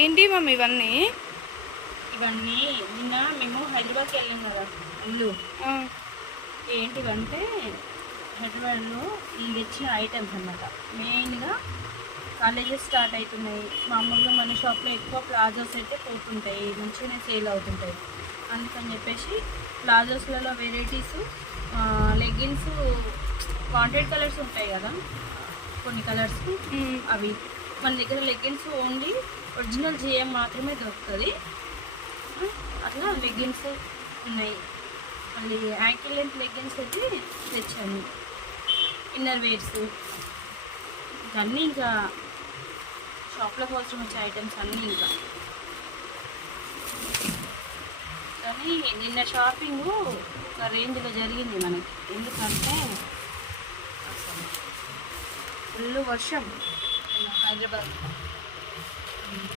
ఏంటి మమ్మీ ఇవన్నీ? ఇవన్నీ నిన్న మేము హైదరాబాద్కి వెళ్ళాం కదా ఇల్లు. ఏంటివంటే హైదరాబాద్లో ఈ తెచ్చిన ఐటమ్స్ అన్నమాట. మెయిన్గా కాలేజెస్ స్టార్ట్ అవుతున్నాయి. మామూలుగా మన షాప్లో ఎక్కువ ప్లాజోస్ అయితే పోతుంటాయి, మంచిగానే సేల్ అవుతుంటాయి. అందుకని చెప్పేసి ప్లాజోస్లలో వెరైటీస్, లెగ్గిన్స్, వాంటెడ్ కలర్స్ ఉంటాయి కదా కొన్ని కలర్స్, అవి మన దగ్గర లెగ్గిన్స్ ఓన్లీ ఒరిజినల్ జిఎం మాత్రమే దొరుకుతుంది. అట్లా లెగ్గిన్స్ ఉన్నాయి. మళ్ళీ యాంకిల్ లెంత్ లెగ్గిన్స్ అయితే తెచ్చాను. ఇన్నర్ వేర్స్ ఇవన్నీ ఇంకా షాప్లోకి అవసరం వచ్చే ఐటమ్స్ అన్నీ ఇంకా. కానీ నిన్న షాపింగ్ ఒక రేంజ్లో జరిగింది మనకి. ఎందుకంటే ఫుల్ వర్షం హైదరాబాద్.